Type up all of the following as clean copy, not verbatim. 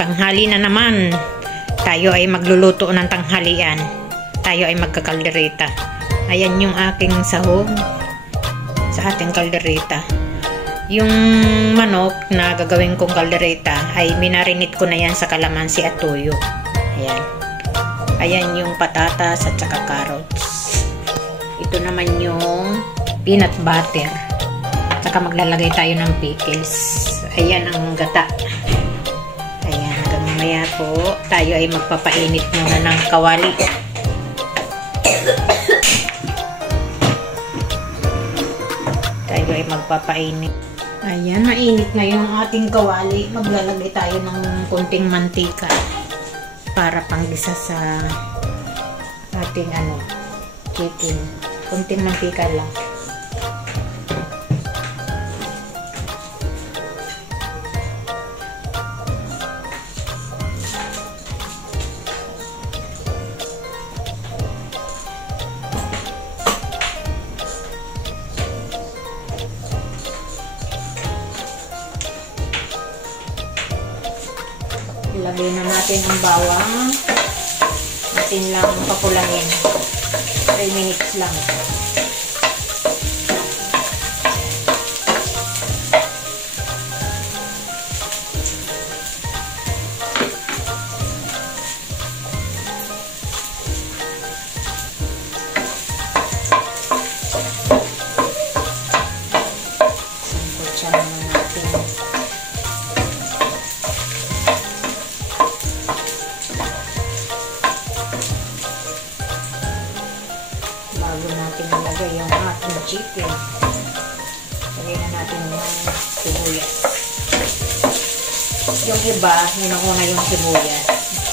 tanghali na naman. Tayo ay magluluto ng tanghalian. Tayo ay magkakaldereta. Ayan yung aking sahog sa ating kaldereta. Yung manok na gagawin kong kaldereta ay minarinate ko na yan sa kalamansi at tuyo. Ayan. Ayan yung patatas at saka carrots. Ito naman yung peanut butter. Saka maglalagay tayo ng pickles. Ayan ang gata. Ayan, hanggang mamaya po tayo ay magpapainit muna ng kawali. Tayo ay magpapainit. Ayan, mainit na yung ating kawali. Maglalagay tayo ng konting mantika para panggisa sa ating chicken. Konting mantika lang. Ilagay na natin ang bawang. Natin lang papulahin. 3 minutes lang. Sangkutsan naman natin. Bago natin ilagay yung ating chicken, lagay na natin yung sibuyas. Yung iba, inuuna yung sibuyas.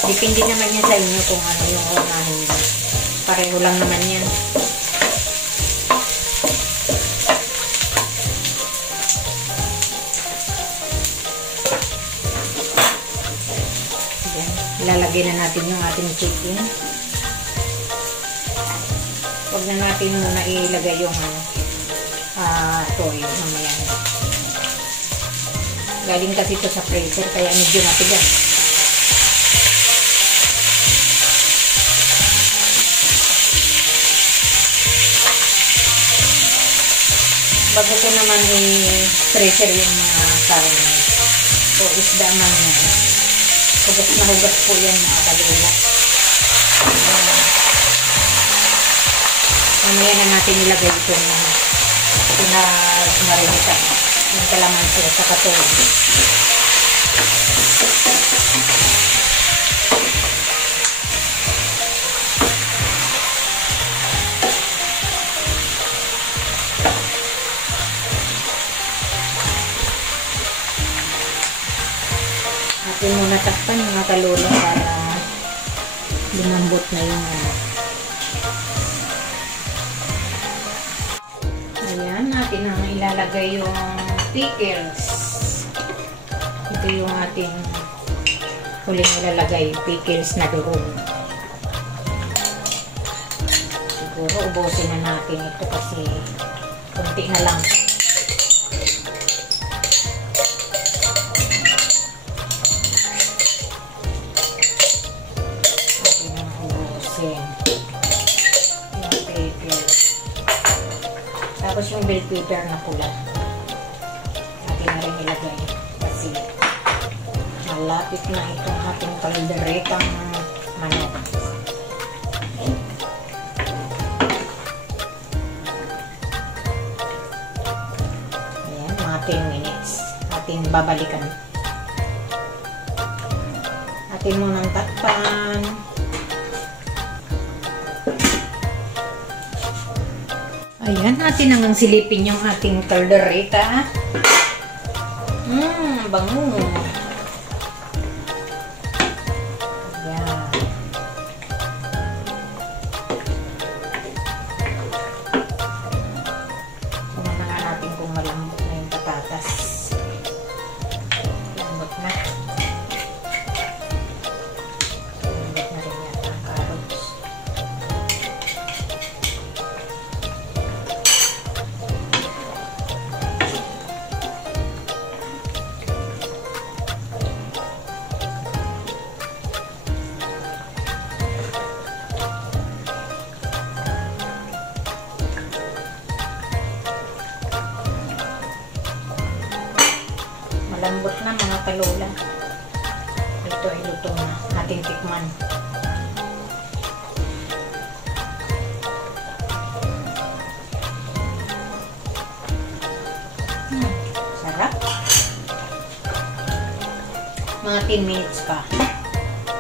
Depende naman yan sa inyo kung ano yung unahin nyo. Pareho lang naman yan. Yan. Ilalagay na natin yung ating chicken. Huwag na natin muna ilagay yung toyo mamaya. Galing kasi ito sa freezer kaya medyo matigas. Bago ko naman i-freezer yung mga karne o isda man yan. Hugas na hugas po yan mga kalula. Mamaya na natin ilagay itong pinag-marinita yung kalamansi sa katuloy. Atin muna takpan mga kalula para lumambot na yung Ayan, natin ang ilalagay yung pickles. Ito yung ating huling ilalagay, pickles na durog. Siguro ubusin na natin ito kasi kunti na lang. Atin ang ubusin. Yung pickles. Tapos yung bell pepper na pula. Atin na rin ilagay. Kasi malapit na itong ating kalderetang manok. Ayan, mga 10 minutes. Atin babalikan. Atin munang takpan. Ayan, natin nang silipin yung ating kaldereta. Bango. Ayan. Tingnan na nga natin kung malambot na yung patatas. Lambot na. Lambot na rin yata ang carrots. ito ay luto na. Ating tikman. Sarap. Mga 10 minutes pa.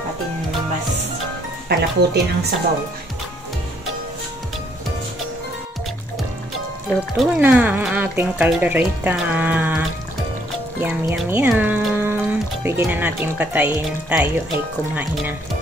Atin mas palaputin ang sabaw. Luto na ang ating kaldereta. Yum, yum, yum. Pwede na natin patayin. Tayo ay kumain na.